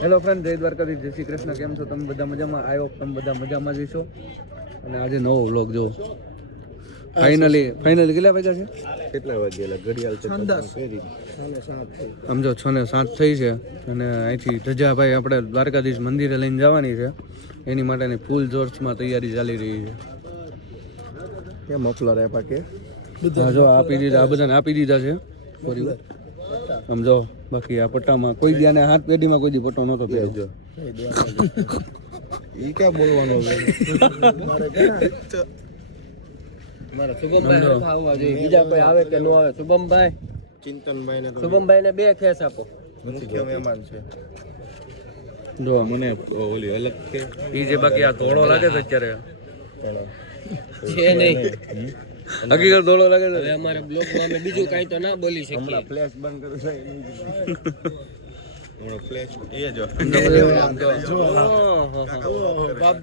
Hello friend, જય દ્વારકાધીશ, જય શ્રી કૃષ્ણ. કેમ છો તમે બધા? મજામાં? આઈ હોપ તમે બધા મજામાં જ છો. અને આજે નવો વ્લોગ જો ફાઇનલી કેટલા વાગ્યા છે? કેટલા વાગ્યા? ઘડિયાળ આમ જો 6:07 થઈ છે. અને અહીંથી ધજાભાઈ આપણે દ્વારકાધીશ મંદિરે લઈને જવાની છે. એની માટેની ફૂલ જોશમાં તૈયારી ચાલી રહી છે. કેમ મફલર આપ્યા કે? જો આપી દીધા, આ બધાને આપી દીધા છે. આમ જો બાકી આ પટ્ટામાં કોઈ દી આને હાથ પેઢીમાં કોઈ દી પટ્ટો નહોતો પહેર્યો. ઈ ક્યાં બોલવાનો છે? મારા શુભમભાઈ આવવા જોઈએ. બીજા કોઈ આવે કે ન આવે? શુભમભાઈ, ચિંતનભાઈ ને શુભમભાઈ ને 2 ખેસ આપો. મુખ્ય મહેમાન છે. જો મને ઓલી અલગ છે ઈ જે બાકી આ ધોળો લાગે છે અત્યારે છે નહીં. હકીકત ધોળો લાગે છે. હવે અમારા બ્લોગમાં અમે બીજું કાંઈ તો ના બોલી શકીએ. હમણાં ફ્લેશ બંધ કરું છે. હમણાં ફ્લેશ એ જો બાપ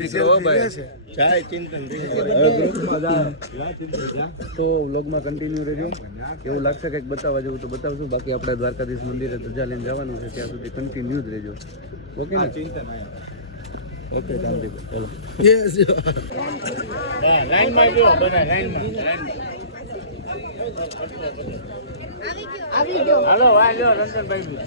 દીકરો ભાઈ જાય ચિંતન તો વ્લોગમાં કન્ટિન્યુ રહેજો. એવું લાગશે કંઈક બતાવવા જેવું તો બતાવશું. બાકી આપણે દ્વારકાધીશ મંદિરે ધજા લઈને જવાનું છે, ત્યાં સુધી કન્ટિન્યુ જ રહેજો. ઓકે ને? ચિંતન ઓકે શાંતિ, ચાલો. લાઈનમાં જો બધા લાઈનમાં આવી ગયો. હાલો વાય લ્યો રંજનભાઈ.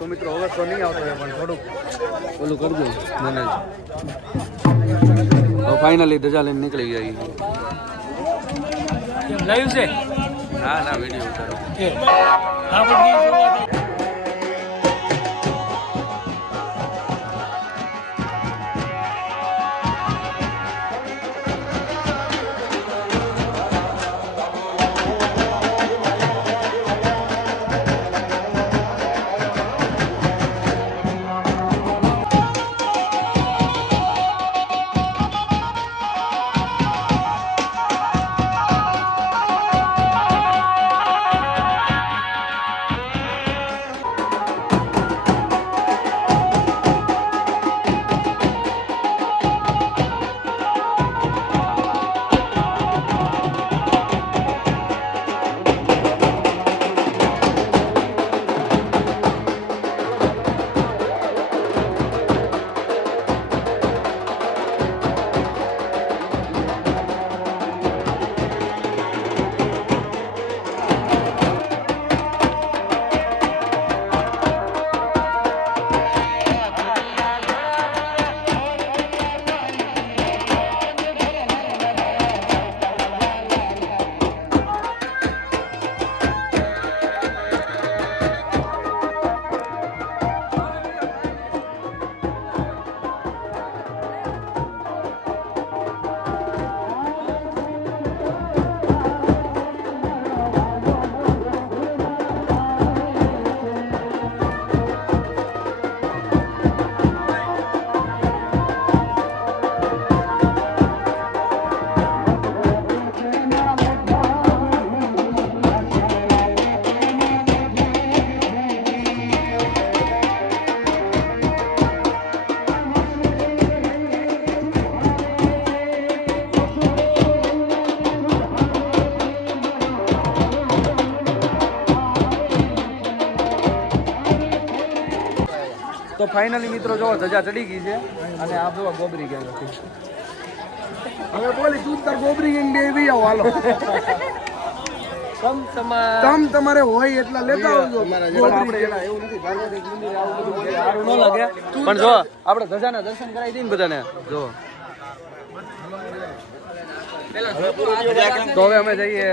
તો મિત્રો હવે તો નહીં આવતો પણ થોડુંક ઓલું કરજો મને. ફાઇનલી ધજા લઈને નીકળી જાય. લાઈવ છે? ના વિડીયો ઉતારો. ફાઇનલી મિત્રો જો ધજા ચડી ગઈ છે અને આ જોવા ગોબરી ગેંગ હતી. હવે બોલી તું તાર ગોબરી ગેંગ દે એવી આવો હાલો. તમ તમારે હોય એટલા લેતા આવજો. ગોબરી ગેંગ એવું નથી ભાગવતી મંદિર આવું બધું સારું ન લાગે પણ જો આપણે ધજાના દર્શન કરાવી દઈએ ને બધાને જો. તો હવે અમે જઈએ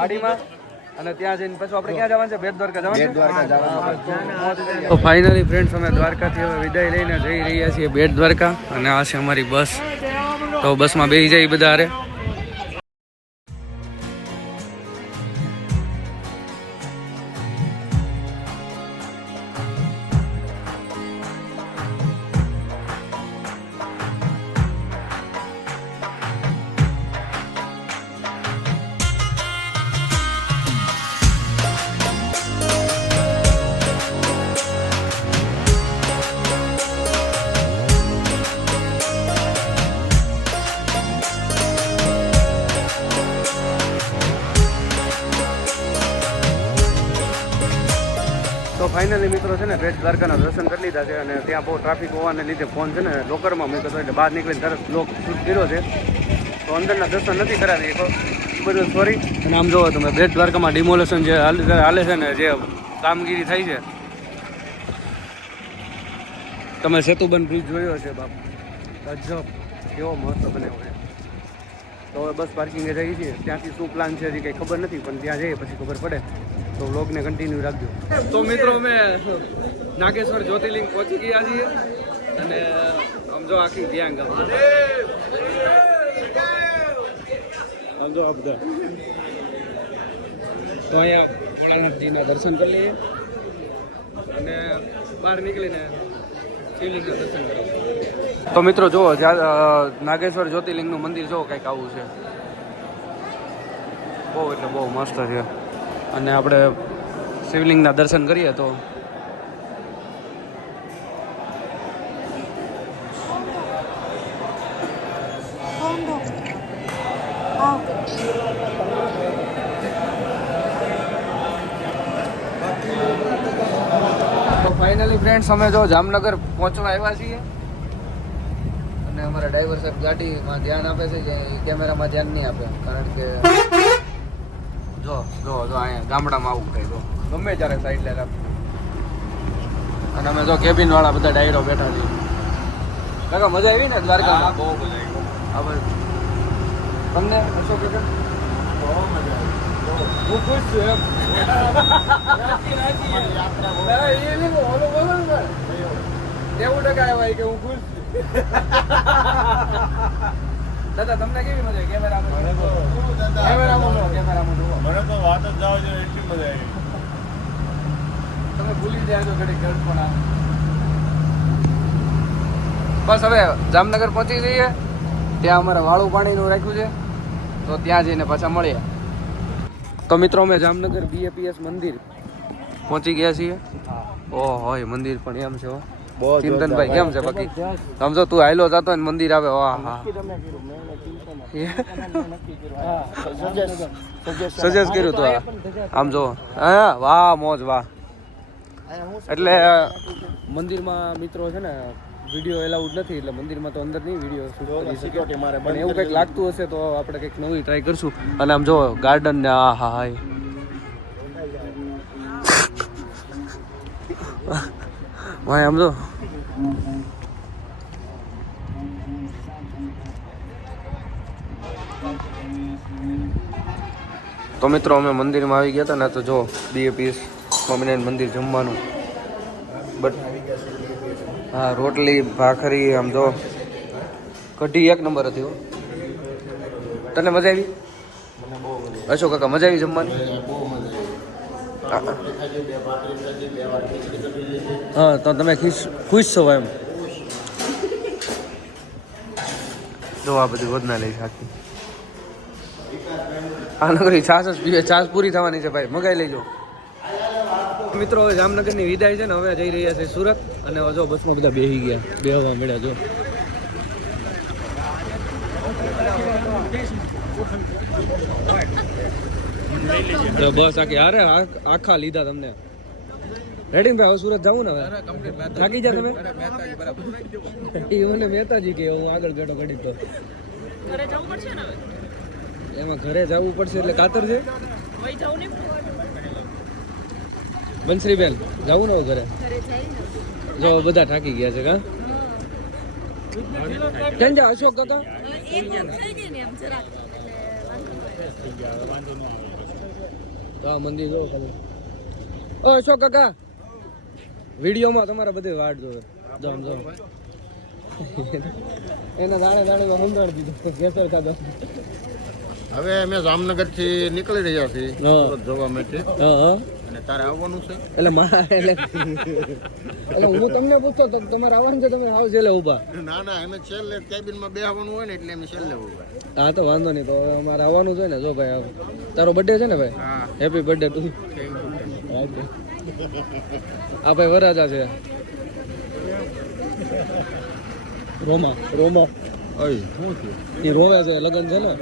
વાડીમાં અને ત્યાં જઈને પછી આપણે ક્યાં જવાનું છે? બેટ દ્વારકા જવાનું છે. તો ફાઇનલી ફ્રેન્ડ્સ અમે દ્વારકાથી હવે વિદાય લઈને જઈ રહ્યા છીએ બેટ દ્વારકા અને આ છે અમારી બસ. તો બસમાં બેસી જાય બધા હારે. તો ફાઇનલી મિત્રો છે ને બેટ દ્વારકાના દર્શન કરી લીધા છે અને ત્યાં બહુ ટ્રાફિક હોવાને લીધે ફોન છે ને લોકરમાં મૂક્યો એટલે બહાર નીકળીને તરત બ્લોક શૂટ કર્યો છે. તો અંદરના દર્શન નથી કરાવી બધું સોરી. અને આમ જોવો તમે બેટ દ્વારકામાં ડિમોલેશન જે હાલે છે ને જે કામગીરી થઈ છે. તમે સેતુબંધ બ્રિજ જોયો છે બાપ, ગજબ કેવો મસ્ત બનાવ્યો છે. તો હવે બસ પાર્કિંગે જઈએ છીએ. ત્યાંથી શું પ્લાન છે હજી કંઈ ખબર નથી પણ ત્યાં જઈએ પછી ખબર પડે. તો વ્લોગને કન્ટિન્યુ રાખજો. તો મિત્રો અમે નાગેશ્વર જ્યોતિર્લિંગ પહોંચી ગયા છીએ અને આમ જો આખી ધ્યાન આમ જો આ બધા. તો અહીંયા ભોળાનાથજીના દર્શન કરી લઈએ અને બહાર નીકળીને શિવલિંગના દર્શન કરીએ. તો મિત્રો જુઓ નાગેશ્વર જ્યોતિર્લિંગનું મંદિર જો કંઈક આવું છે. બહુ એટલે બહુ મસ્ત છે અને આપણે શિવલિંગના દર્શન કરીએ તો ફાઇનલી ફ્રેન્ડ્સ અમે જો જામનગર પહોંચવા આવ્યા છીએ અને અમારા ડ્રાઈવર સાહેબ ગાડીમાં ધ્યાન આપે છે કે કેમેરામાં ધ્યાન નહીં આપે કારણ કે જો જો જો અહીંયા ગામડામાં આવું કંઈ તો ગમે ત્યારે સાઈડ લે રાખ. અને અમે જો કેબિન વાળા બધા ડાયરો બેઠા છીએ. કાકા મજા આવી ને દ્વારકામાં? બહુ મજા આવી. તમને અશોક કાકા બહુ મજા આવી. હું ખુશ છું એમ. એવું ટકા આવ્યા કે હું ખુશ છું. દાદા તમને કેવી મજા આવી કેમેરામાં? મને તો વાત જ જાવ છે એટલી મજા આવી. તમે ભૂલી જાય તો ઘડી ઘર પણ આવે. બસ હવે જામનગર પહોંચી જઈએ. ત્યાં અમારે વાળું પાણીનું રાખ્યું છે તો ત્યાં જઈને પાછા મળીએ. તો મિત્રો અમે જામનગર BAPS મંદિર પહોંચી ગયા છીએ. ઓહો એ મંદિર પણ એમ છે. ચિંતનભાઈ કેમ છે બાકી? સમજો તું હાઈલો જતો ને મંદિર આવે. વાહ હા સજેસ્ટ કર્યું તું આમ જો. હા વાહ મોજ વાહ. એટલે મંદિરમાં મિત્રો છે ને વિડીયો એલાઉડ નથી એટલે મંદિરમાં તો અંદર નહીં વિડીયો શૂટ કરી શકે પણ એવું કંઈક લાગતું હશે તો આપણે કંઈક નવી ટ્રાય કરશું. અને આમ જો ગાર્ડન ને આ હા હા ભાઈ આમ જો તો મિત્રો અમે મંદિરમાં આવી ગયા હતા ને તો જો BAPS સ્વામિનારાયણ મંદિર જમવાનું બટ હા રોટલી ભાખરી આમ જો કઢી એક નંબર હતી. તને મજા આવી? અશોક કાકા મજા આવી જમવાની? હા તો તમે ખુશ છો એમ? જો આ બધી વધના લઈ સાચી આ નગરી છાસ જ પીવે. છાસ પૂરી થવાની છે ભાઈ, મગાઈ લેજો. મિત્રો હવે જામનગરની વિદાય છે ને હવે જઈ રહ્યા છે સુરત અને જો બસમાં બધા બેસી ગયા બેહવા મળ્યા. જો બસ આખી અરે આખા લીધા તમને રેડી ભાઈ હવે સુરત જવું ને હવે થાકી જા તમે એ મને મહેતાજી કે હું આગળ બેઠો ઘડી તો ઘરે જવું પડશે ને હવે એમાં ઘરે જવું પડશે એટલે કાતર છે વઈ જાવ ને બંસરીબેન જવું ને હવે ઘરે ઘરે જઈને જો બધા થાકી ગયા છે કા કેમ જા અશોક કાકા એક થઈ ગઈ ને એમ જરાક એટલે વાંધો તો આ મંદિર જો ખાલી ઓ અશોક કાકા વિડીયોમાં તમારા બધે વાટ જોવે જો આમ જો એના દાણે દાણે સંભાળી દીધું કેસર કાકા હવે અમે જામનગર થી નીકળી રહ્યા છીએ હા. સુરત જવા માટે હા અને તારે આવવાનું છે એટલે એટલે હું તમને પૂછતો તો તમારે આવવાનું છે તમે આવો છેલ્લે ઊભા ના ના અમે છેલ્લે કેબિનમાં બેહવાનું હોય ને એટલે અમે છેલ્લે ઉભા હા તો વાંધો નહીં તો હવે અમારે આવવાનું છે ને જો ભાઈ આવ. તારો બર્થડે છે ને ભાઈ હા હેપી બર્થડે તું આ ભાઈ વરાજા છે રોમા રોમો અય શું થયું એ રોવે છે લગ્ન છે ને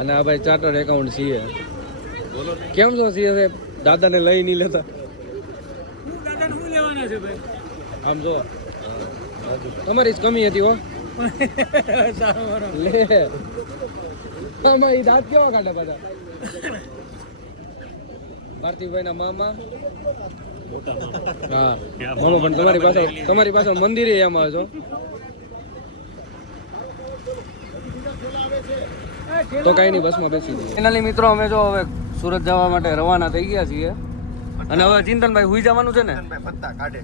અને આ ભાઈ ચાર્ટર્ડ એકાઉન્ટ સીએ કેમ છો સીએ સાહેબ દાદાને લઈ નહીં લેતા આમ જો તમારી જ કમી હતી હો લે આમાં ઈ દાંત કેવા કાઢે બધા ભારતીભાઈ ના મામા હા મામા પણ તમારી પાસે મંદિરે એમાં છો તો કઈ નહીં બસમાં બેસી દઈએ ફાઇનલી મિત્રો અમે જો હવે સુરત જવા માટે રવાના થઈ ગયા છીએ અને હવે ચિંતનભાઈ હુઈ જવાનું છે ને પત્તા કાઢે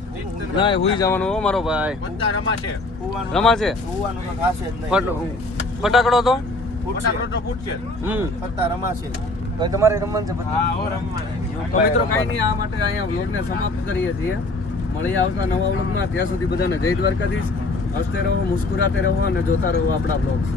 ના એ હુઈ જવાનું હો મારો ભાઈ પત્તા રમાશે રમાશે કુવાનું તો ખાશે જ નહીં ફટાકડો તો ફટાકડો તો ફૂટશે પત્તા રમાશે તો તમારે રમવાનું છે તો મિત્રો કાંઈ નહીં આ માટે અહીંયા વ્લોગને સમાપ્ત કરીએ છીએ મળી આવતા નવા વ્લોગમાં ત્યાં સુધી બધાને જય દ્વારકાધીશ હસતે રહો મુસ્કુરાતે રહો અને જોતા રહો આપણા વ્લોગ્સ